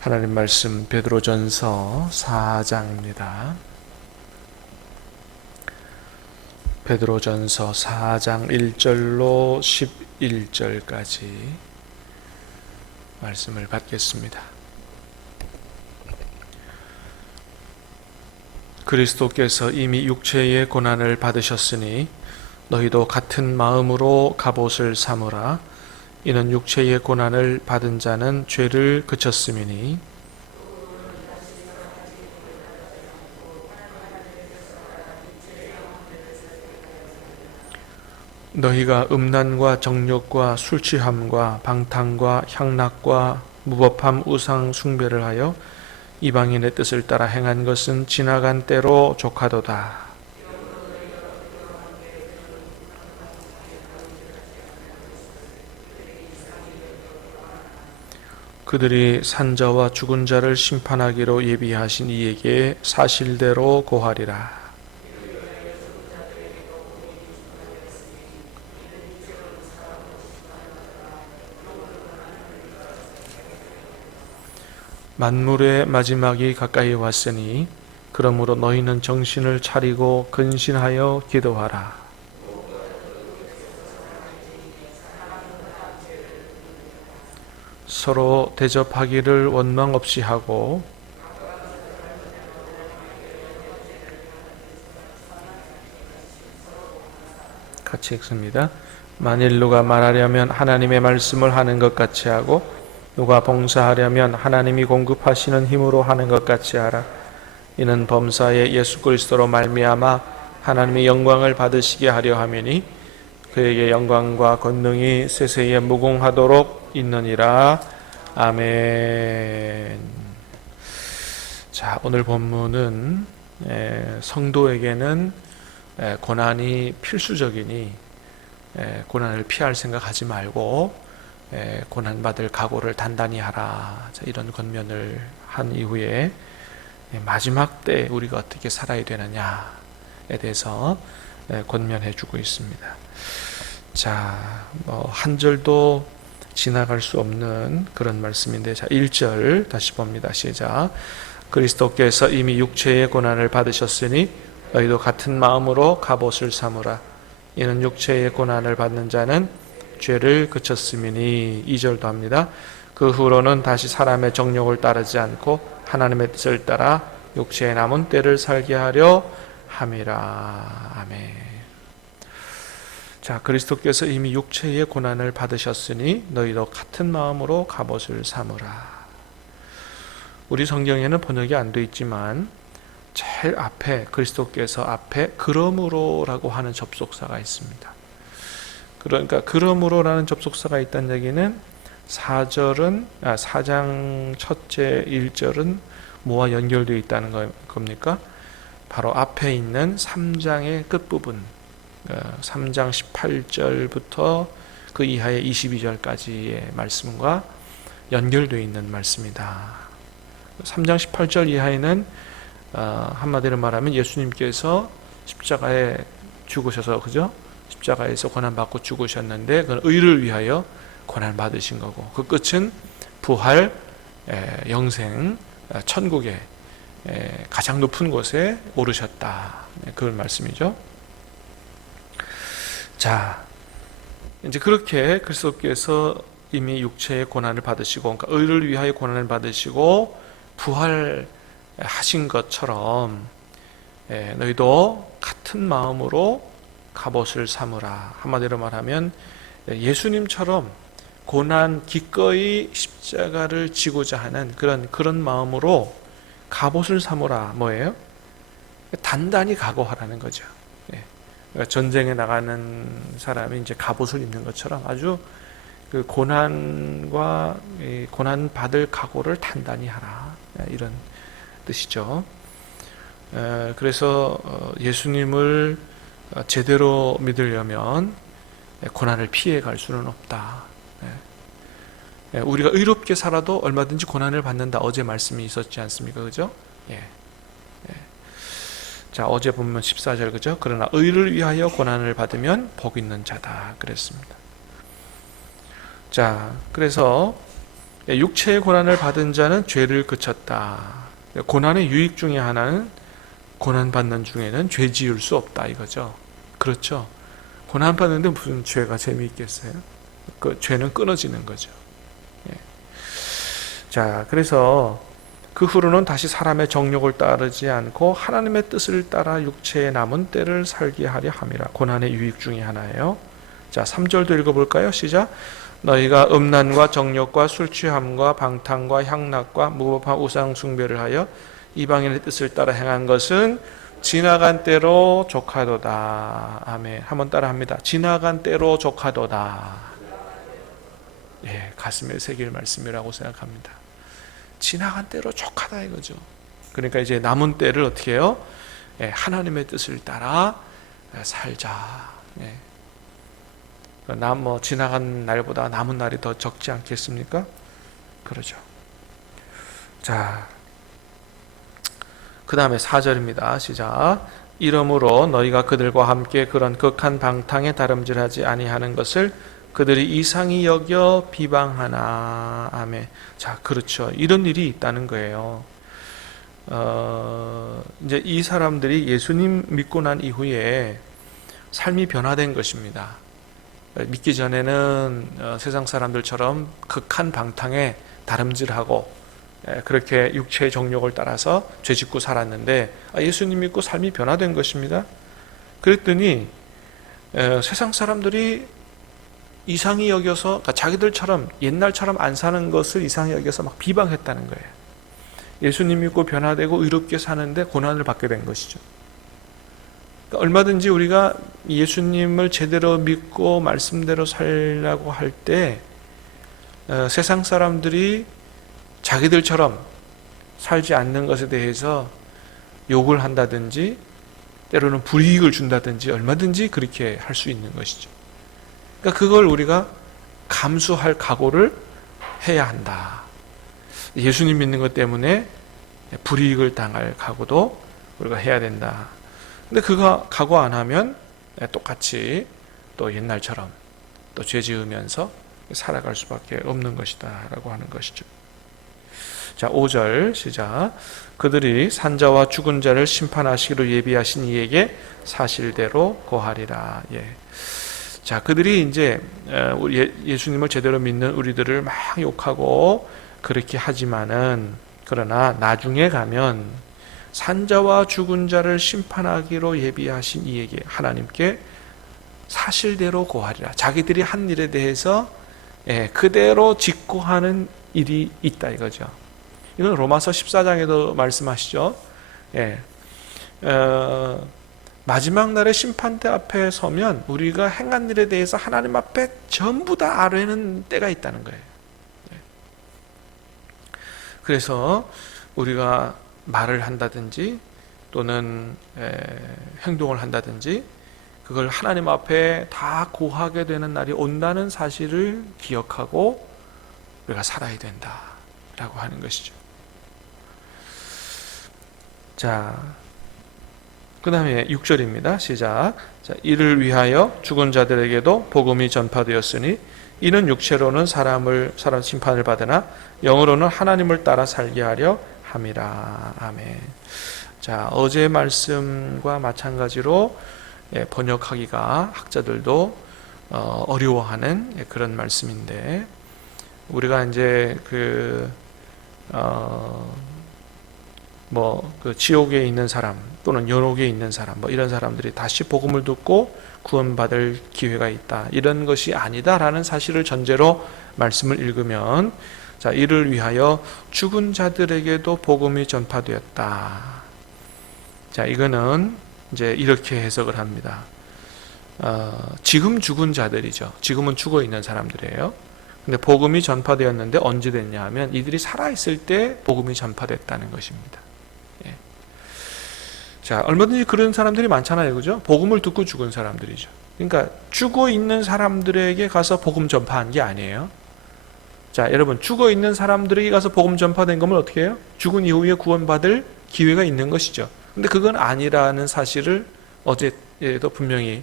하나님 말씀 베드로전서 4장입니다. 베드로전서 4장 1절로 11절까지 말씀을 받겠습니다. 그리스도께서 이미 육체의 고난을 받으셨으니 너희도 같은 마음으로 갑옷을 삼으라. 이는 육체의 고난을 받은 자는 죄를 그쳤음이니 너희가 음란과 정욕과 술취함과 방탕과 향락과 무법함 우상 숭배를 하여 이방인의 뜻을 따라 행한 것은 지나간 때로 족하도다. 그들이 산자와 죽은 자를 심판하기로 예비하신 이에게 사실대로 고하리라. 만물의 마지막이 가까이 왔으니 그러므로 너희는 정신을 차리고 근신하여 기도하라. 서로 대접하기를 원망 없이 하고 같이 읽습니다. 만일 누가 말하려면 하나님의 말씀을 하는 것 같이 하고 누가 봉사하려면 하나님이 공급하시는 힘으로 하는 것 같이 하라. 이는 범사에 예수 그리스도로 말미암아 하나님의 영광을 받으시게 하려 함이니 그에게 영광과 권능이 세세에 무궁하도록 있느니라. 아멘. 자, 오늘 본문은 성도에게는 고난이 필수적이니 고난을 피할 생각하지 말고 고난받을 각오를 단단히 하라. 자, 이런 권면을 한 이후에 마지막 때 우리가 어떻게 살아야 되느냐에 대해서 권면해 주고 있습니다. 자, 한 절도 지나갈 수 없는 그런 말씀인데, 자, 1절 다시 봅니다. 시작. 그리스도께서 이미 육체의 고난을 받으셨으니 너희도 같은 마음으로 갑옷을 삼으라. 이는 육체의 고난을 받는 자는 죄를 그쳤음이니. 2절도 합니다. 그 후로는 다시 사람의 정욕을 따르지 않고 하나님의 뜻을 따라 육체에 남은 때를 살게 하려 함이라. 아멘. 자, 그리스도께서 이미 육체의 고난을 받으셨으니 너희도 같은 마음으로 갑옷을 삼으라. 우리 성경에는 번역이 안 돼 있지만 제일 앞에 그리스도께서 앞에 그러므로라고 하는 접속사가 있습니다. 그러니까 그러므로라는 접속사가 있다는 얘기는 4장 첫째 1절은 뭐와 연결되어 있다는 겁니까? 바로 앞에 있는 3장의 끝부분 3장 18절부터 그 이하의 22절까지의 말씀과 연결되어 있는 말씀이다. 3장 18절 이하에는 한마디로 말하면 예수님께서 십자가에 죽으셔서, 그죠? 십자가에서 고난받고 죽으셨는데 그건 의를 위하여 고난을 받으신 거고, 그 끝은 부활, 영생, 천국의 가장 높은 곳에 오르셨다. 그 말씀이죠. 자, 이제 그렇게 그리스도께서 이미 육체의 고난을 받으시고, 그러니까 의를 위하여 고난을 받으시고 부활하신 것처럼 너희도 같은 마음으로 갑옷을 삼으라. 한마디로 말하면 예수님처럼 고난 기꺼이 십자가를 지고자 하는 그런 마음으로 갑옷을 삼으라. 뭐예요? 단단히 각오하라는 거죠. 전쟁에 나가는 사람이 이제 갑옷을 입는 것처럼 아주 그 고난과 고난 받을 각오를 단단히 하라. 이런 뜻이죠. 그래서 예수님을 제대로 믿으려면 고난을 피해 갈 수는 없다. 우리가 의롭게 살아도 얼마든지 고난을 받는다. 어제 말씀이 있었지 않습니까? 그죠? 자, 어제 보면 14절, 그죠? 그러나 의를 위하여 고난을 받으면 복 있는 자다 그랬습니다. 자, 그래서 육체의 고난을 받은 자는 죄를 그쳤다. 고난의 유익 중에 하나는 고난 받는 중에는 죄 지을 수 없다 이거죠. 그렇죠. 고난 받는데 무슨 죄가 재미있겠어요? 그 죄는 끊어지는 거죠. 예. 자, 그래서 그 후로는 다시 사람의 정욕을 따르지 않고 하나님의 뜻을 따라 육체의 남은 때를 살게 하려 함이라. 고난의 유익 중에 하나예요. 자, 3절도 읽어볼까요? 시작. 너희가 음란과 정욕과 술 취함과 방탕과 향락과 무법한 우상 숭배를 하여 이방인의 뜻을 따라 행한 것은 지나간 때로 족하도다. 아멘. 한번 따라 합니다. 지나간 때로 족하도다. 예, 가슴에 새길 말씀이라고 생각합니다. 지나간 때로 족하다 이거죠. 그러니까 이제 남은 때를 어떻게 해요? 예, 하나님의 뜻을 따라 살자. 예. 지나간 날보다 남은 날이 더 적지 않겠습니까? 그러죠. 자, 그 다음에 4절입니다. 시작. 이러므로 너희가 그들과 함께 그런 극한 방탕에 다름질하지 아니하는 것을 그들이 이상히 여겨 비방하나. 아멘. 자, 그렇죠. 이런 일이 있다는 거예요. 이제 이 사람들이 예수님 믿고 난 이후에 삶이 변화된 것입니다. 믿기 전에는 세상 사람들처럼 극한 방탕에 다름질하고 그렇게 육체의 정욕을 따라서 죄짓고 살았는데 예수님 믿고 삶이 변화된 것입니다. 그랬더니 세상 사람들이 이상히 여겨서, 그러니까 자기들처럼 옛날처럼 안 사는 것을 이상히 여겨서 막 비방했다는 거예요. 예수님 믿고 변화되고 의롭게 사는데 고난을 받게 된 것이죠. 그러니까 얼마든지 우리가 예수님을 제대로 믿고 말씀대로 살려고 할 때 세상 사람들이 자기들처럼 살지 않는 것에 대해서 욕을 한다든지 때로는 불이익을 준다든지 얼마든지 그렇게 할 수 있는 것이죠. 그러니까 그걸 우리가 감수할 각오를 해야 한다. 예수님 믿는 것 때문에 불이익을 당할 각오도 우리가 해야 된다. 근데 그거 각오 안 하면 똑같이 또 옛날처럼 또 죄 지으면서 살아갈 수밖에 없는 것이다 라고 하는 것이죠. 자, 5절 시작. 그들이 산자와 죽은 자를 심판하시기로 예비하신 이에게 사실대로 고하리라. 예. 자, 그들이 이제 예수님을 제대로 믿는 우리들을 막 욕하고 그렇게 하지만은 그러나 나중에 가면 산자와 죽은 자를 심판하기로 예비하신 이에게 하나님께 사실대로 고하리라. 자기들이 한 일에 대해서 그대로 직고하는 일이 있다 이거죠. 이건 로마서 14장에도 말씀하시죠. 마지막 날의 심판대 앞에 서면 우리가 행한 일에 대해서 하나님 앞에 전부 다 아뢰는 때가 있다는 거예요. 그래서 우리가 말을 한다든지 또는 행동을 한다든지 그걸 하나님 앞에 다 고하게 되는 날이 온다는 사실을 기억하고 우리가 살아야 된다라고 하는 것이죠. 자, 그 다음에 6절입니다. 시작. 자, 이를 위하여 죽은 자들에게도 복음이 전파되었으니 이는 육체로는 사람 심판을 받으나 영으로는 하나님을 따라 살게 하려 함이라. 아멘. 자, 어제 말씀과 마찬가지로 번역하기가 학자들도 어려워하는 그런 말씀인데 우리가 이제 그 지옥에 있는 사람 또는 연옥에 있는 사람 이런 사람들이 다시 복음을 듣고 구원받을 기회가 있다 이런 것이 아니다라는 사실을 전제로 말씀을 읽으면 자, 이를 위하여 죽은 자들에게도 복음이 전파되었다. 자, 이거는 이제 이렇게 해석을 합니다. 지금 죽은 자들이죠. 지금은 죽어 있는 사람들이에요. 근데 복음이 전파되었는데 언제 됐냐 하면 이들이 살아있을 때 복음이 전파됐다는 것입니다. 예. 자, 얼마든지 그런 사람들이 많잖아요. 그죠? 복음을 듣고 죽은 사람들이죠. 그러니까 죽어 있는 사람들에게 가서 복음 전파한 게 아니에요. 자, 여러분, 죽어 있는 사람들에게 가서 복음 전파된 거면 어떻게 해요? 죽은 이후에 구원받을 기회가 있는 것이죠. 근데 그건 아니라는 사실을 어제도 분명히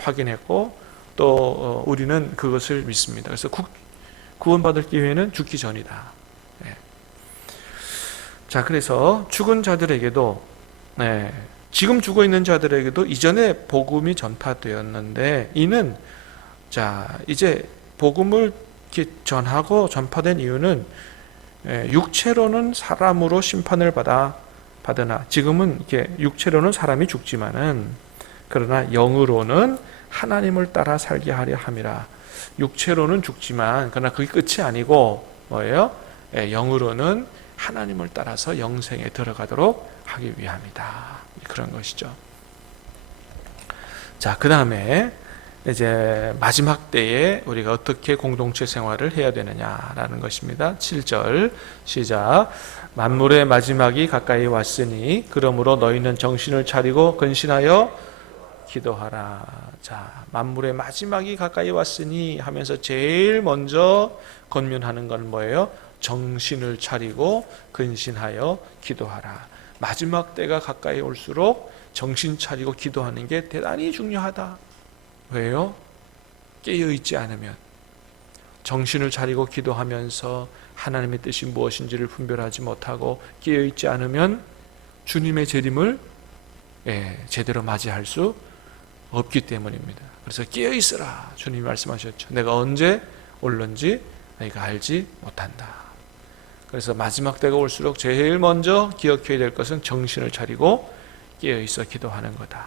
확인했고 또 우리는 그것을 믿습니다. 그래서 구원받을 기회는 죽기 전이다. 예. 자, 그래서 죽은 자들에게도, 지금 죽어 있는 자들에게도 이전에 복음이 전파되었는데, 이는 자 이제 복음을 이렇게 전하고 전파된 이유는 육체로는 사람으로 심판을 받으나, 지금은 이렇게 육체로는 사람이 죽지만은 그러나 영으로는 하나님을 따라 살게 하려 함이라. 육체로는 죽지만 그러나 그게 끝이 아니고 뭐예요? 영으로는 하나님을 따라서 영생에 들어가도록 하기 위함이다. 그런 것이죠. 자, 그 다음에 이제 마지막 때에 우리가 어떻게 공동체 생활을 해야 되느냐라는 것입니다. 7절 시작. 만물의 마지막이 가까이 왔으니 그러므로 너희는 정신을 차리고 근신하여 기도하라. 자, 만물의 마지막이 가까이 왔으니 하면서 제일 먼저 권면하는 건 뭐예요? 정신을 차리고 근신하여 기도하라. 마지막 때가 가까이 올수록 정신 차리고 기도하는 게 대단히 중요하다. 왜요? 깨어있지 않으면, 정신을 차리고 기도하면서 하나님의 뜻이 무엇인지를 분별하지 못하고 깨어있지 않으면 주님의 재림을 제대로 맞이할 수 없기 때문입니다. 그래서 깨어있으라 주님이 말씀하셨죠. 내가 언제 올는지 너희가 알지 못한다. 그래서 마지막 때가 올수록 제일 먼저 기억해야 될 것은 정신을 차리고 깨어있어 기도하는 거다.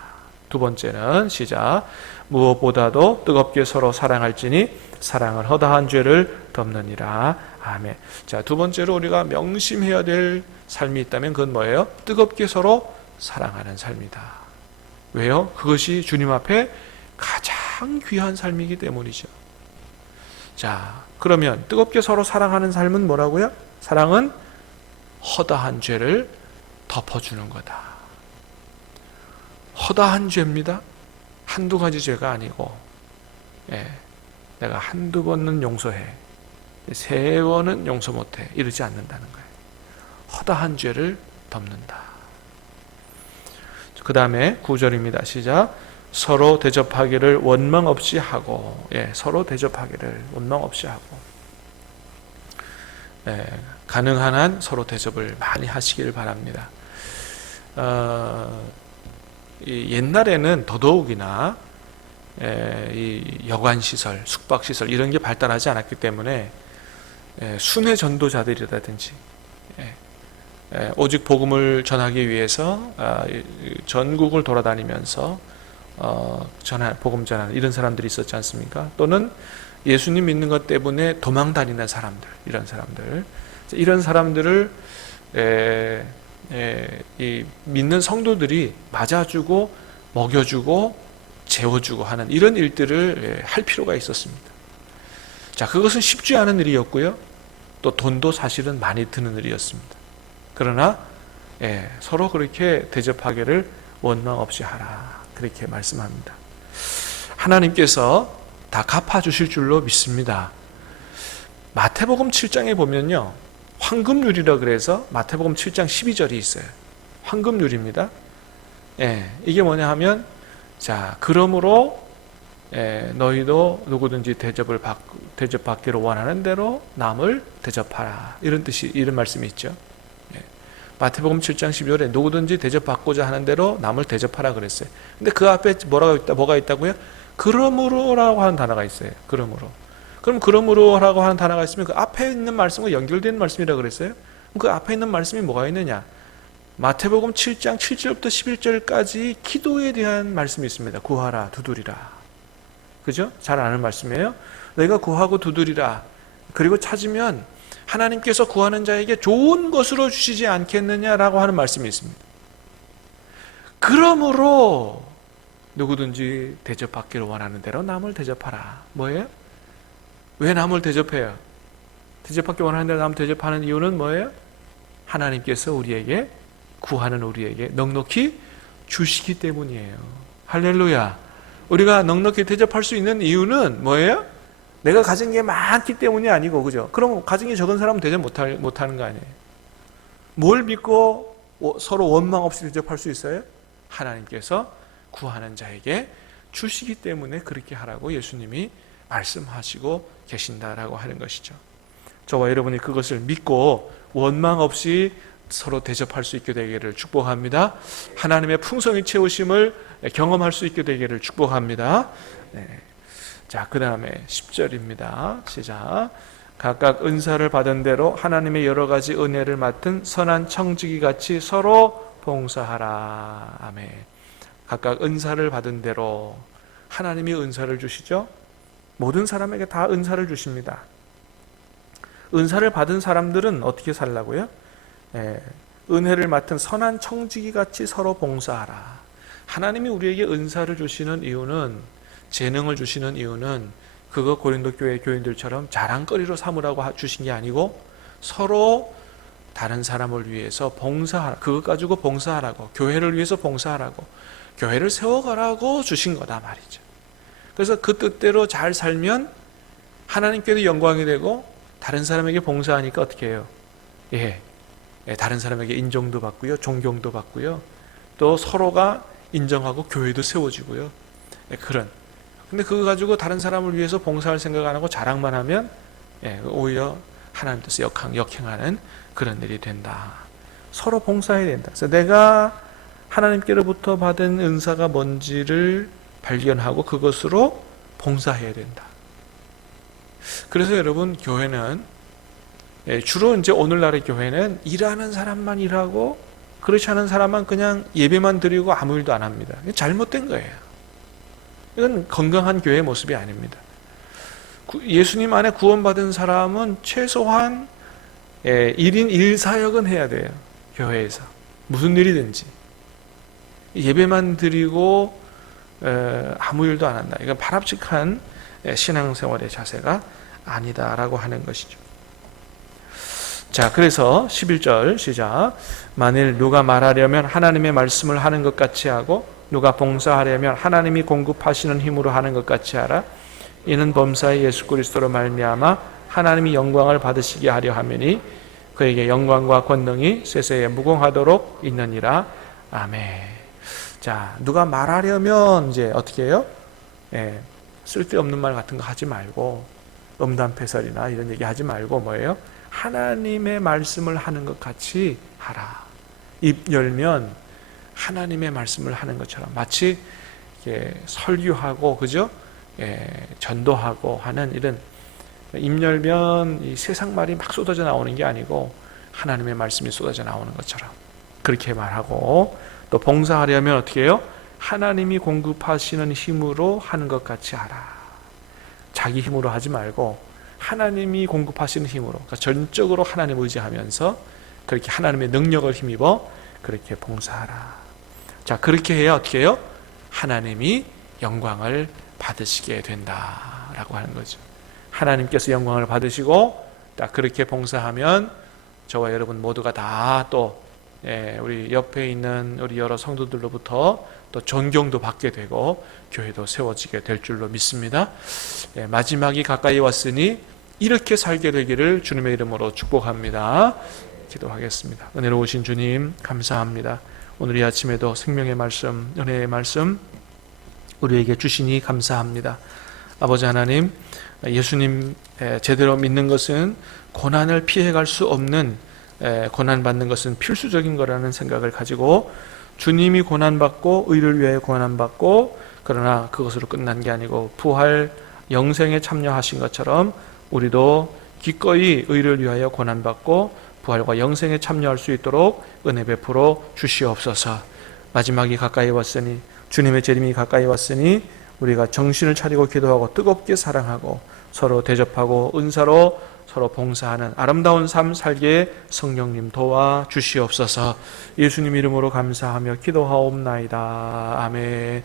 두 번째는 시작. 무엇보다도 뜨겁게 서로 사랑할지니 사랑은 허다한 죄를 덮느니라. 아멘. 자, 두 번째로 우리가 명심해야 될 삶이 있다면 그건 뭐예요? 뜨겁게 서로 사랑하는 삶이다. 왜요? 그것이 주님 앞에 가장 귀한 삶이기 때문이죠. 자, 그러면 뜨겁게 서로 사랑하는 삶은 뭐라고요? 사랑은 허다한 죄를 덮어주는 거다. 허다한 죄입니다. 한두 가지 죄가 아니고, 내가 한두 번은 용서해, 세 번은 용서 못해, 이러지 않는다는 거예요. 허다한 죄를 덮는다. 그 다음에 9절입니다. 시작. 서로 대접하기를 원망 없이 하고, 서로 대접하기를 원망 없이 하고, 가능한 한 서로 대접을 많이 하시기를 바랍니다. 옛날에는 더더욱이나 이 여관시설, 숙박시설 이런 게 발달하지 않았기 때문에 순회 전도자들이라든지 오직 복음을 전하기 위해서 전국을 돌아다니면서 복음 전하는 이런 사람들이 있었지 않습니까? 또는 예수님 믿는 것 때문에 도망다니는 사람들, 이런 사람들을 이 믿는 성도들이 맞아주고 먹여주고 재워주고 하는 이런 일들을 할 필요가 있었습니다. 자, 그것은 쉽지 않은 일이었고요. 또 돈도 사실은 많이 드는 일이었습니다. 그러나 서로 그렇게 대접하기를 원망 없이 하라. 그렇게 말씀합니다. 하나님께서 다 갚아주실 줄로 믿습니다. 마태복음 7장에 보면요, 황금률이라 그래서 마태복음 7장 12절이 있어요. 황금률입니다. 이게 뭐냐 하면, 자, 그러므로 너희도 누구든지 대접받기를 원하는 대로 남을 대접하라. 이런 뜻이, 이런 말씀이 있죠. 마태복음 7장 12절에 누구든지 대접받고자 하는 대로 남을 대접하라 그랬어요. 근데 그 앞에 뭐가 있다고요? 그러므로라고 하는 단어가 있어요. 그러므로. 그럼 그러므로라고 하는 단어가 있으면 그 앞에 있는 말씀과 연결되는 말씀이라고 그랬어요. 그럼 그 앞에 있는 말씀이 뭐가 있느냐? 마태복음 7장 7절부터 11절까지 기도에 대한 말씀이 있습니다. 구하라, 두드리라. 그죠? 잘 아는 말씀이에요. 너희가 구하고 두드리라. 그리고 찾으면 하나님께서 구하는 자에게 좋은 것으로 주시지 않겠느냐라고 하는 말씀이 있습니다. 그러므로 누구든지 대접받기를 원하는 대로 남을 대접하라. 뭐예요? 왜 남을 대접해요? 대접받기 원하는 대로 남 대접하는 이유는 뭐예요? 하나님께서 우리에게, 구하는 우리에게 넉넉히 주시기 때문이에요. 할렐루야. 우리가 넉넉히 대접할 수 있는 이유는 뭐예요? 내가 가진 게 많기 때문이 아니고, 그죠? 그럼 가진 게 적은 사람은 대접 못하는 거 아니에요? 뭘 믿고 서로 원망 없이 대접할 수 있어요? 하나님께서 구하는 자에게 주시기 때문에 그렇게 하라고 예수님이 말씀하시고 계신다라고 하는 것이죠. 저와 여러분이 그것을 믿고 원망 없이 서로 대접할 수 있게 되기를 축복합니다. 하나님의 풍성히 채우심을 경험할 수 있게 되기를 축복합니다. 자, 그 다음에 10절입니다. 시작. 각각 은사를 받은 대로 하나님의 여러 가지 은혜를 맡은 선한 청지기 같이 서로 봉사하라. 아멘. 각각 은사를 받은 대로 하나님이 은사를 주시죠. 모든 사람에게 다 은사를 주십니다. 은사를 받은 사람들은 어떻게 살라고요? 은혜를 맡은 선한 청지기 같이 서로 봉사하라. 하나님이 우리에게 은사를 주시는 이유는, 재능을 주시는 이유는 그거 고린도 교회 교인들처럼 자랑거리로 삼으라고 주신 게 아니고 서로 다른 사람을 위해서 봉사하라. 그것 가지고 봉사하라고, 교회를 위해서 봉사하라고, 교회를 세워가라고 주신 거다 말이죠. 그래서 그 뜻대로 잘 살면 하나님께도 영광이 되고 다른 사람에게 봉사하니까 어떻게 해요? 다른 사람에게 인정도 받고요, 존경도 받고요, 또 서로가 인정하고 교회도 세워지고요. 근데 그거 가지고 다른 사람을 위해서 봉사할 생각 안 하고 자랑만 하면 오히려 하나님 뜻에 역행하는 그런 일이 된다. 서로 봉사해야 된다. 그래서 내가 하나님께로부터 받은 은사가 뭔지를 발견하고 그것으로 봉사해야 된다. 그래서 여러분, 교회는 주로 이제 오늘날의 교회는 일하는 사람만 일하고 그렇지 않은 사람만 그냥 예배만 드리고 아무 일도 안 합니다. 잘못된 거예요. 이건 건강한 교회의 모습이 아닙니다. 예수님 안에 구원받은 사람은 최소한 1인 1사역은 해야 돼요. 교회에서 무슨 일이든지. 예배만 드리고 아무 일도 안 한다. 이건 바람직한 신앙생활의 자세가 아니다라고 하는 것이죠. 자, 그래서 11절 시작. 만일 누가 말하려면 하나님의 말씀을 하는 것 같이 하고 누가 봉사하려면 하나님이 공급하시는 힘으로 하는 것 같이 하라. 이는 범사의 예수 그리스도로 말미암아 하나님이 영광을 받으시게 하려 함이니 그에게 영광과 권능이 세세에 무궁하도록 있느니라. 아멘. 자, 누가 말하려면 이제 어떻게 해요? 쓸데없는 말 같은 거 하지 말고, 음담패설이나 이런 얘기 하지 말고 뭐예요? 하나님의 말씀을 하는 것 같이 하라. 입 열면 하나님의 말씀을 하는 것처럼 마치 설교하고, 그죠? 전도하고 하는 이런, 입 열면 이 세상 말이 막 쏟아져 나오는 게 아니고 하나님의 말씀이 쏟아져 나오는 것처럼 그렇게 말하고, 또 봉사하려면 어떻게 해요? 하나님이 공급하시는 힘으로 하는 것 같이 하라. 자기 힘으로 하지 말고 하나님이 공급하시는 힘으로, 그러니까 전적으로 하나님 의지하면서 그렇게 하나님의 능력을 힘입어 그렇게 봉사하라. 자, 그렇게 해야 어떻게 해요? 하나님이 영광을 받으시게 된다라고 하는 거죠. 하나님께서 영광을 받으시고 딱 그렇게 봉사하면 저와 여러분 모두가 다 또 우리 옆에 있는 우리 여러 성도들로부터 또 존경도 받게 되고 교회도 세워지게 될 줄로 믿습니다. 마지막이 가까이 왔으니 이렇게 살게 되기를 주님의 이름으로 축복합니다. 기도하겠습니다. 은혜로우신 주님 감사합니다. 오늘 이 아침에도 생명의 말씀, 은혜의 말씀 우리에게 주시니 감사합니다. 아버지 하나님, 예수님 제대로 믿는 것은 고난을 피해갈 수 없는, 고난받는 것은 필수적인 거라는 생각을 가지고 주님이 고난받고 의를 위하여 고난받고, 그러나 그것으로 끝난 게 아니고 부활 영생에 참여하신 것처럼 우리도 기꺼이 의를 위하여 고난받고 부활과 영생에 참여할 수 있도록 은혜 베풀어 주시옵소서. 마지막이 가까이 왔으니, 주님의 재림이 가까이 왔으니 우리가 정신을 차리고 기도하고 뜨겁게 사랑하고 서로 대접하고 은사로 서로 봉사하는 아름다운 삶 살게 성령님 도와 주시옵소서. 예수님 이름으로 감사하며 기도하옵나이다. 아멘.